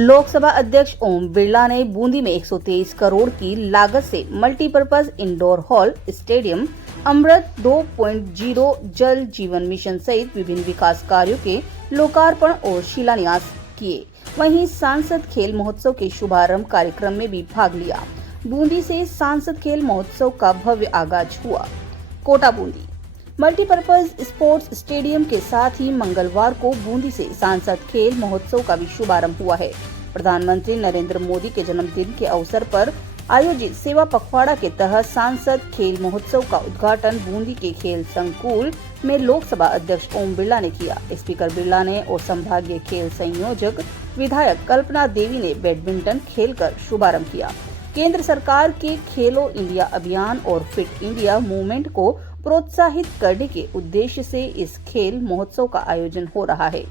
लोकसभा अध्यक्ष ओम बिरला ने बूंदी में 123 करोड़ की लागत से मल्टीपर्पज इंडोर हॉल, स्टेडियम, अमृत 2.0 जल जीवन मिशन सहित विभिन्न विकास कार्यों के लोकार्पण और शिलान्यास किए। वहीं सांसद खेल महोत्सव के शुभारंभ कार्यक्रम में भी भाग लिया। बूंदी से सांसद खेल महोत्सव का भव्य आगाज हुआ। Kota Bundi multipurpose sports stadium के साथ ही मंगलवार को बूंदी से सांसद खेल महोत्सव का भी शुभारंभ हुआ है। प्रधानमंत्री नरेंद्र मोदी के जन्मदिन के अवसर पर आयोजित सेवा पखवाड़ा के तहत सांसद खेल महोत्सव का उद्घाटन बूंदी के खेल संकुल में लोकसभा अध्यक्ष ओम बिरला ने किया। स्पीकर बिरला ने और संभागीय खेल संयोजक विधायक कल्पना देवी ने बैडमिंटन खेलकर शुभारंभ किया। केंद्र सरकार के खेलो इंडिया अभियान और फिट इंडिया मूवमेंट को प्रोत्साहित करने के उद्देश्य से इस खेल महोत्सव का आयोजन हो रहा है।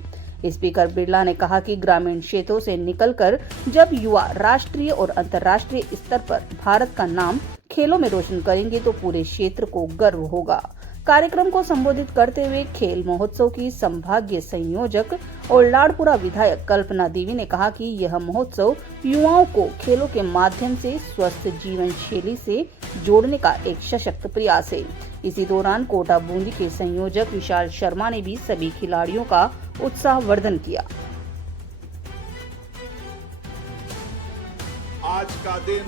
स्पीकर बिरला ने कहा कि ग्रामीण क्षेत्रों से निकलकर जब युवा राष्ट्रीय और अंतर्राष्ट्रीय स्तर पर भारत का नाम खेलों में रोशन करेंगे तो पूरे क्षेत्र को गर्व होगा। कार्यक्रम को संबोधित करते हुए खेल महोत्सव की संभागीय संयोजक और लाड़पुरा विधायक कल्पना देवी ने कहा कि यह महोत्सव युवाओं को खेलों के माध्यम से स्वस्थ जीवन शैली से जोड़ने का एक सशक्त प्रयास है। इसी दौरान कोटा बूंदी के संयोजक विशाल शर्मा ने भी सभी खिलाड़ियों का उत्साहवर्धन किया। आज का दिन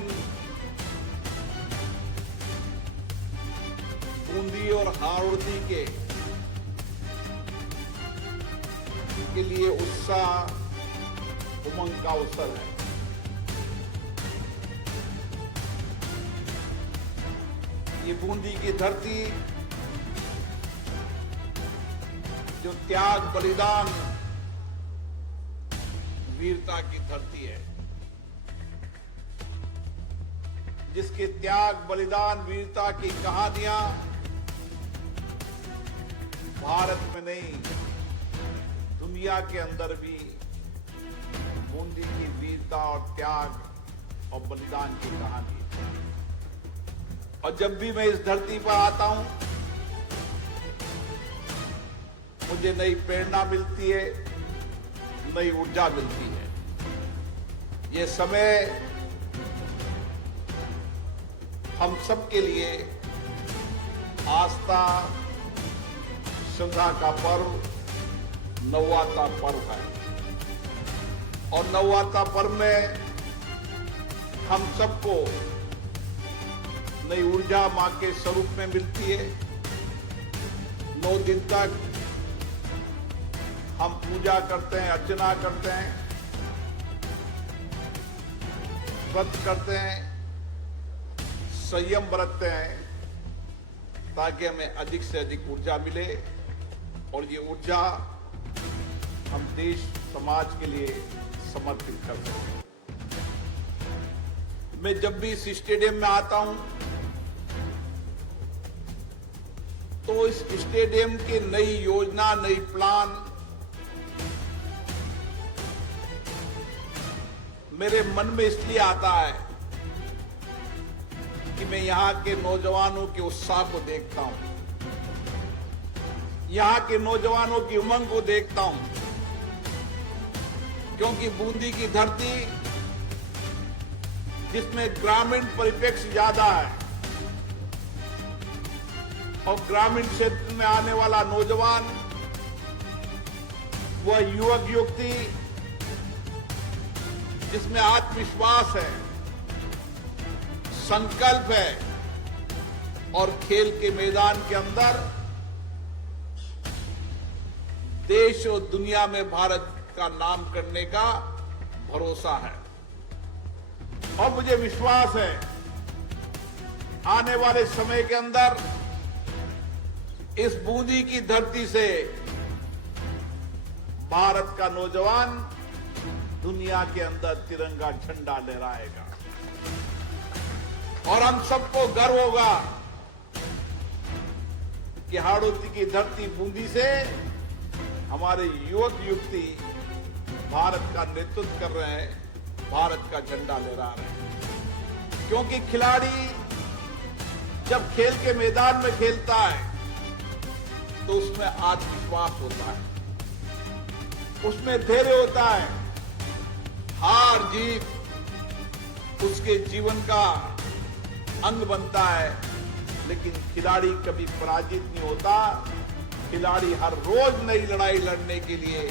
बूंदी और हाड़ौती के लिए उत्साह उमंग का अवसर है। ये बूंदी की धरती जो त्याग बलिदान वीरता की धरती है, जिसके त्याग बलिदान वीरता की कहानियां भारत में नहीं दुनिया के अंदर भी बूंदी की वीरता और त्याग और बलिदान की कहानी है। और जब भी मैं इस धरती पर आता हूं मुझे नई प्रेरणा मिलती है, नई ऊर्जा मिलती है। ये समय हम सबके लिए आस्था श्रद्धा का पर्व नवरात्र पर्व है। और नवरात्र पर्व में हम सबको नई ऊर्जा मां के स्वरूप में मिलती है। 9 दिन तक हम पूजा करते हैं, अर्चना करते हैं, व्रत करते हैं, संयम बरतते हैं ताकि हमें अधिक से अधिक ऊर्जा मिले और ये ऊर्जा हम देश समाज के लिए समर्पित कर सकें। मैं जब भी इस स्टेडियम में आता हूं तो इस स्टेडियम की नई योजना, नई प्लान मेरे मन में इसलिए आता है कि मैं यहां के नौजवानों के उत्साह को देखता हूं, यहां के नौजवानों की उमंग को देखता हूं, क्योंकि बूंदी की धरती जिसमें ग्रामीण परिप्रेक्ष्य ज्यादा है और ग्रामीण क्षेत्र में आने वाला नौजवान, वह युवक युवती जिसमें आत्मविश्वास है, संकल्प है और खेल के मैदान के अंदर देश और दुनिया में भारत का नाम करने का भरोसा है। और मुझे विश्वास है आने वाले समय के अंदर इस बूंदी की धरती से भारत का नौजवान दुनिया के अंदर तिरंगा झंडा लहराएगा और हम सबको गर्व होगा कि हाड़ौती की धरती बूंदी से हमारे युवक युवती भारत का नेतृत्व कर रहे हैं, भारत का झंडा लहरा रहे हैं। क्योंकि खिलाड़ी जब खेल के मैदान में खेलता है तो उसमें आत्मविश्वास होता है, उसमें धैर्य होता है, हार जीत उसके जीवन का अंग बनता है, लेकिन खिलाड़ी कभी पराजित नहीं होता। खिलाड़ी हर रोज नई लड़ाई लड़ने के लिए,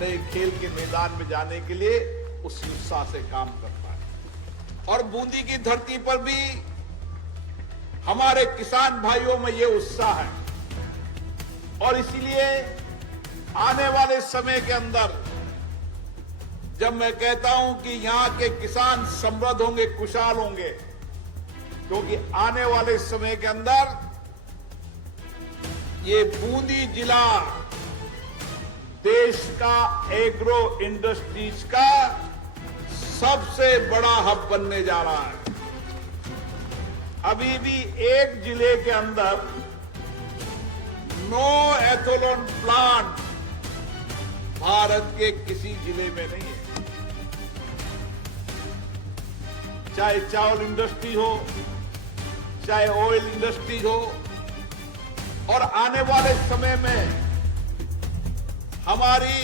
नए खेल के मैदान में जाने के लिए उस उत्साह से काम करता है। और बूंदी की धरती पर भी हमारे किसान भाइयों में ये उत्साह है, और इसीलिए आने वाले समय के अंदर जब मैं कहता हूं कि यहां के किसान समृद्ध होंगे, खुशहाल होंगे, क्योंकि आने वाले समय के अंदर ये बूंदी जिला देश का एग्रो इंडस्ट्रीज का सबसे बड़ा हब बनने जा रहा है। अभी भी एक जिले के अंदर 9 एथेनॉल प्लांट भारत के किसी जिले में नहीं है। चाहे चावल इंडस्ट्री हो, चाहे ऑयल इंडस्ट्री हो, और आने वाले समय में हमारी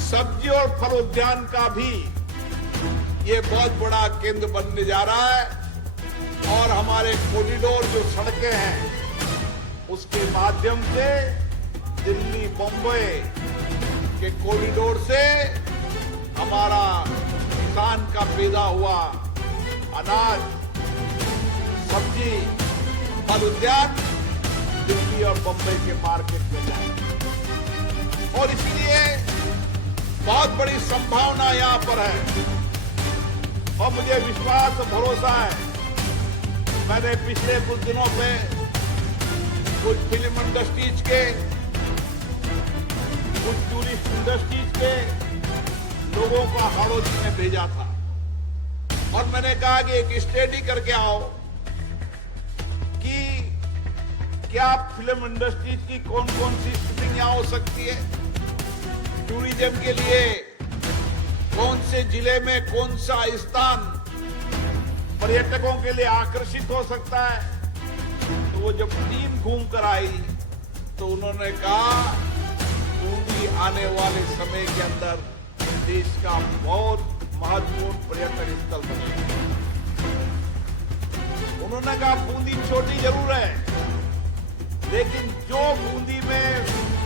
सब्जी और फल उद्यान का भी ये बहुत बड़ा केंद्र बनने जा रहा है। और हमारे कॉरिडोर जो सड़कें हैं उसके माध्यम से दिल्ली बम्बई के कॉरिडोर से हमारा किसान का पैदा हुआ अनाज, सब्जी, फल उद्यान दिल्ली और बम्बई के मार्केट में जाए। और इसलिए बहुत बड़ी संभावना यहां पर है, और मुझे विश्वास और भरोसा है। मैंने पिछले कुछ दिनों में कुछ फिल्म इंडस्ट्रीज के, कुछ टूरिस्ट इंडस्ट्रीज के लोगों को हाड़ौती में भेजा था, और मैंने कहा कि एक स्टडी करके आओ कि क्या फिल्म इंडस्ट्रीज की कौन कौन सी शूटिंग यहां हो सकती है, टूरिज्म के लिए कौन से जिले में कौन सा स्थान पर्यटकों के लिए आकर्षित हो सकता है। तो वो जब टीम घूम कर आई तो उन्होंने कहा बूंदी आने वाले समय के अंदर देश का बहुत महत्वपूर्ण पर्यटन स्थल बनेगा। उन्होंने कहा बूंदी छोटी जरूर है, लेकिन जो बूंदी में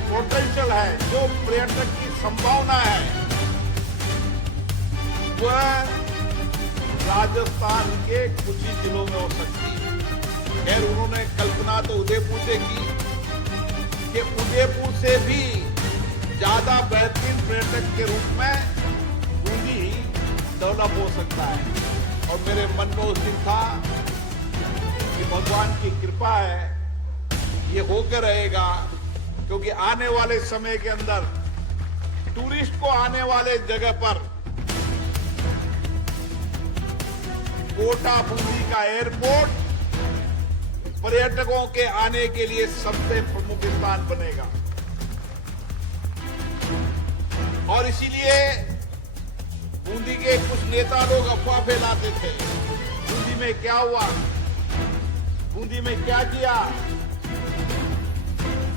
पोटेंशियल है, जो पर्यटक की संभावना है, वह राजस्थान के कुछ ही जिलों में हो सकती है। खैर उन्होंने कल्पना तो उदयपुर से की कि उदयपुर से भी ज्यादा बेहतरीन पर्यटक के रूप में बूंदी डेवलप हो सकता है। और मेरे मन में उस दिन था कि भगवान की कृपा है, ये होकर रहेगा, क्योंकि आने वाले समय के अंदर टूरिस्ट को आने वाले जगह पर कोटा बूंदी का एयरपोर्ट पर्यटकों के आने के लिए सबसे प्रमुख स्थान बनेगा। और इसीलिए बूंदी के कुछ नेता लोग अफवाह फैलाते थे, बूंदी में क्या हुआ, बूंदी में क्या किया।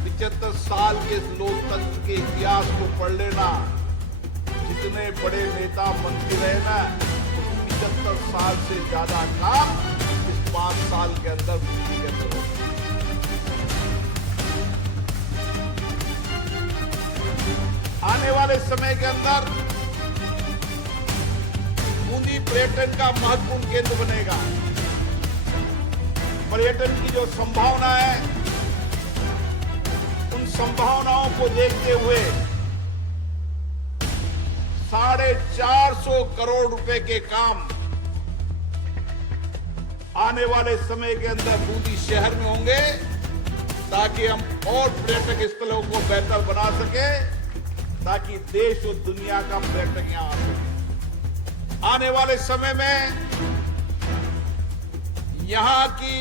75 साल के लोकतंत्र के इतिहास को पढ़ लेना, जितने बड़े नेता मंत्री रहे ना, 75 साल से ज्यादा काम इस 5 साल के अंदर बूंदी के अंदर होगा। आने वाले समय के अंदर बूंदी पर्यटन का महत्वपूर्ण केंद्र बनेगा। पर्यटन की जो संभावना है, उन संभावनाओं को देखते हुए 450 करोड़ रुपए के काम आने वाले समय के अंदर बूंदी शहर में होंगे, ताकि हम और पर्यटक स्थलों को बेहतर बना सके, ताकि देश और दुनिया का पर्यटक यहां आ सके। आने वाले समय में यहां की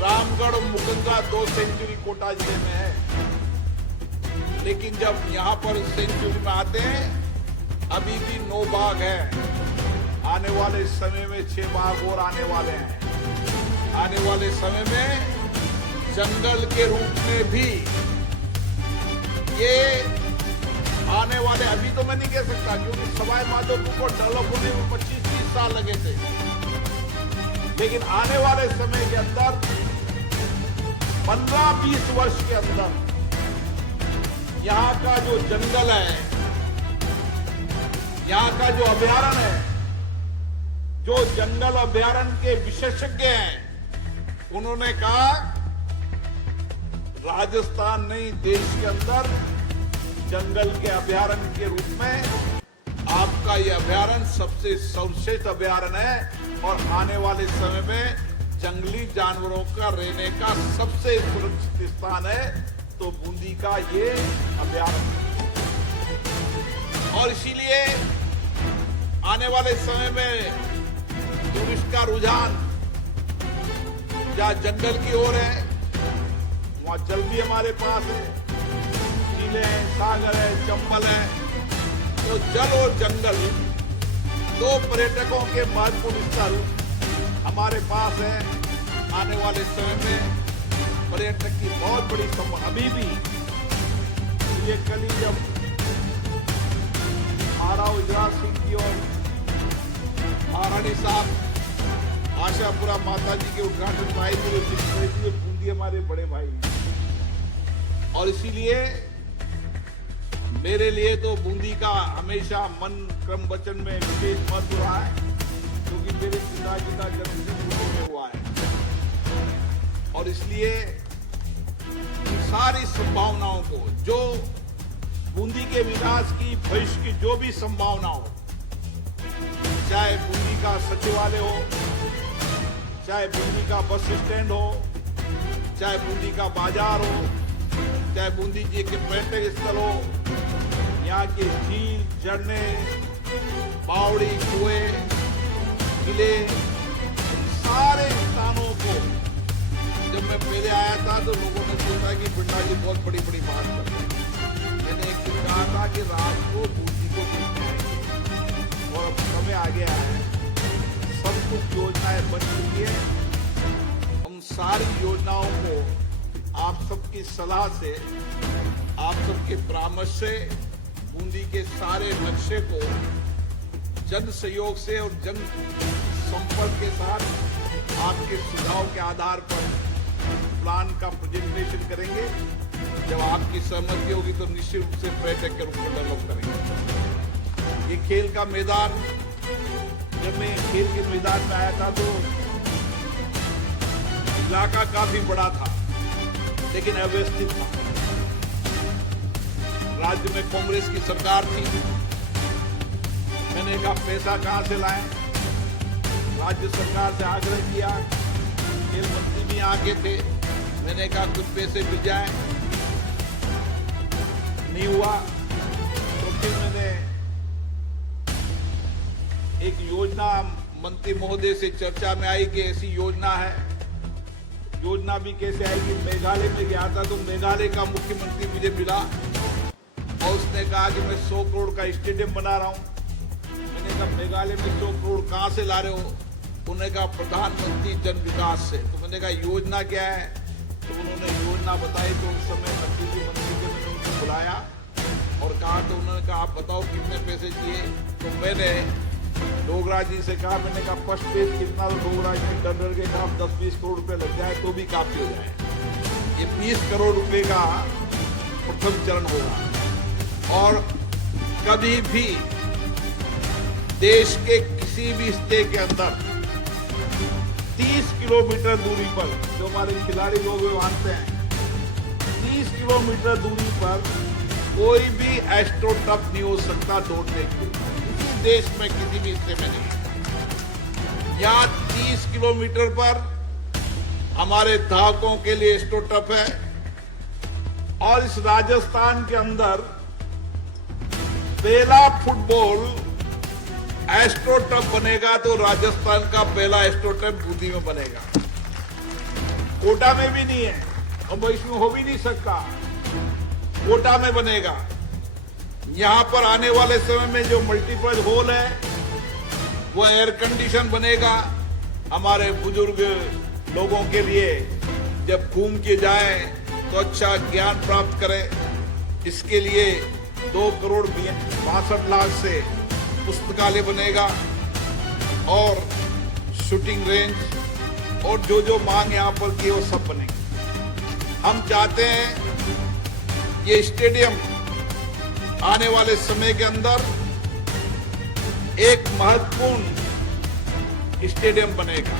रामगढ़ मुकुंदरा 2 सेंचुरी कोटा जिले में है, लेकिन जब यहां पर सेंचुरी में आते हैं अभी भी 9 बाघ है। आने वाले समय में 6 बाघ और आने वाले हैं। आने वाले समय में जंगल के रूप में भी ये आने वाले, अभी तो मैं नहीं कह सकता क्योंकि सवाई माधोपुर को डेवलप होने में 25-30 साल लगे थे, लेकिन आने वाले समय के अंदर 15-20 वर्ष के अंदर यहाँ का जो जंगल है, यहाँ का जो अभयारण्य है, जो जंगल अभयारण्य के विशेषज्ञ हैं, उन्होंने कहा राजस्थान नहीं देश के अंदर जंगल के अभयारण्य के रूप में आपका ये अभयारण्य सबसे सर्वश्रेष्ठ अभयारण्य है और आने वाले समय में जंगली जानवरों का रहने का सबसे सुरक्षित स्थान है तो बूंदी का ये अभयारण्य। और इसीलिए आने वाले समय में टूरिस्ट का रुझान जहाँ जंगल की ओर है, वहां जल भी हमारे पास है, झीलें हैं, सागर है, चंबल है, तो जल और जंगल दो पर्यटकों के महत्वपूर्ण स्थल हमारे पास है। आने वाले समय में पर्यटक की बहुत बड़ी संभावना अभी भी। ये कल ही जब महाराव युवराज सिंह की और महारानी साहब आशापुरा माता जी के उद्घाटन में आई थी, बूंदी हमारे बड़े भाई, और इसीलिए मेरे लिए तो बूंदी का हमेशा मन क्रम वचन में विशेष महत्व रहा है क्योंकि मेरे पिताजी का जन्म बूंदी में हुआ है। और इसलिए इन सारी संभावनाओं को, जो बूंदी के विकास की भविष्य की जो भी संभावना हो, चाहे बूंदी का सचिवालय हो, चाहे बूंदी का बस स्टैंड हो, चाहे बूंदी का बाजार हो, चाहे बूंदी जी के पर्यटक स्थल हो, यहाँ के झील, झरने, बावड़ी, कुएं, किले, सारे स्थानों को जब मैं पहले आया था तो लोगों ने सोचा कि बिरला जी बहुत बड़ी बड़ी बात करते हैं। मैंने एक दिन कहा था कि रात को बूंदी को देखते हैं और अब समय आ गया है, सब कुछ योजनाएं बन चुकी है। हम सारी योजनाओं को आप सबकी सलाह से, आप सबके परामर्श से बूंदी के सारे नक्शे को जन सहयोग से और जन संपर्क के साथ आपके सुझाव के आधार पर प्लान का प्रेजेंटेशन करेंगे। जब आपकी सहमति होगी तो निश्चित रूप से पर्यटक के रूप में डेवलप करेंगे। ये खेल का मैदान, जब मैं खेल के मैदान में आया था तो इलाका काफी बड़ा था लेकिन अव्यवस्थित था। राज्य में कांग्रेस की सरकार थी। मैंने कहा पैसा कहां से लाएं, राज्य सरकार से आग्रह किया, खेल मंत्री भी आगे थे, मैंने कहा कुछ पैसे मिल जाए, नहीं हुआ। तो फिर मैंने एक योजना मंत्री महोदय से चर्चा में आई कि ऐसी योजना है। योजना भी कैसे आएगी, मेघालय में गया था तो मेघालय का मुख्यमंत्री मुझे मिला और उसने कहा कि मैं 100 करोड़ का स्टेडियम बना रहा हूं। मैंने कहा मेघालय में 100 करोड़ कहां से ला रहे हो? उन्होंने कहा प्रधानमंत्री जन विकास से। तो मैंने कहा योजना क्या है? तो उन्होंने योजना बताई। तो उस समय तकनीकी मंत्री को मैंने उनको बुलाया और कहा, तो उन्होंने कहा आप बताओ कितने पैसे चाहिए। तो मैंने डोगरा जी से कहा, मैंने कहा फर्स्ट पेज कितना? तो डोगरा जी ने डर के कहा 10-20 करोड़ रुपए लग जाए तो भी काफी हो जाए। ये 20 करोड़ रुपए का प्रथम चरण होगा और कभी भी देश के किसी भी हिस्से के अंदर 30 किलोमीटर दूरी पर, जो हमारे खिलाड़ी लोग मानते हैं, 30 किलोमीटर दूरी पर कोई भी एस्ट्रोटर्फ नहीं हो सकता दौड़ने के लिए, किसी देश में किसी भी हिस्से में नहीं। यहाँ 30 किलोमीटर पर हमारे धावकों के लिए एस्ट्रोटर्फ है और इस राजस्थान के अंदर पहला फुटबॉल एस्ट्रोटर्फ बनेगा तो राजस्थान का पहला एस्ट्रोटर्फ बूंदी में बनेगा। कोटा में भी नहीं है और इसमें हो भी नहीं सकता, कोटा में बनेगा। यहां पर आने वाले समय में जो मल्टीपर्पज हॉल है वो एयर कंडीशन बनेगा। हमारे बुजुर्ग लोगों के लिए जब घूम के जाएं तो अच्छा ज्ञान प्राप्त करें, इसके लिए 2,62,00,000 से पुस्तकालय बनेगा और शूटिंग रेंज और जो मांग यहाँ पर की वो सब बनेंगे। हम चाहते हैं ये स्टेडियम आने वाले समय के अंदर एक महत्वपूर्ण स्टेडियम बनेगा।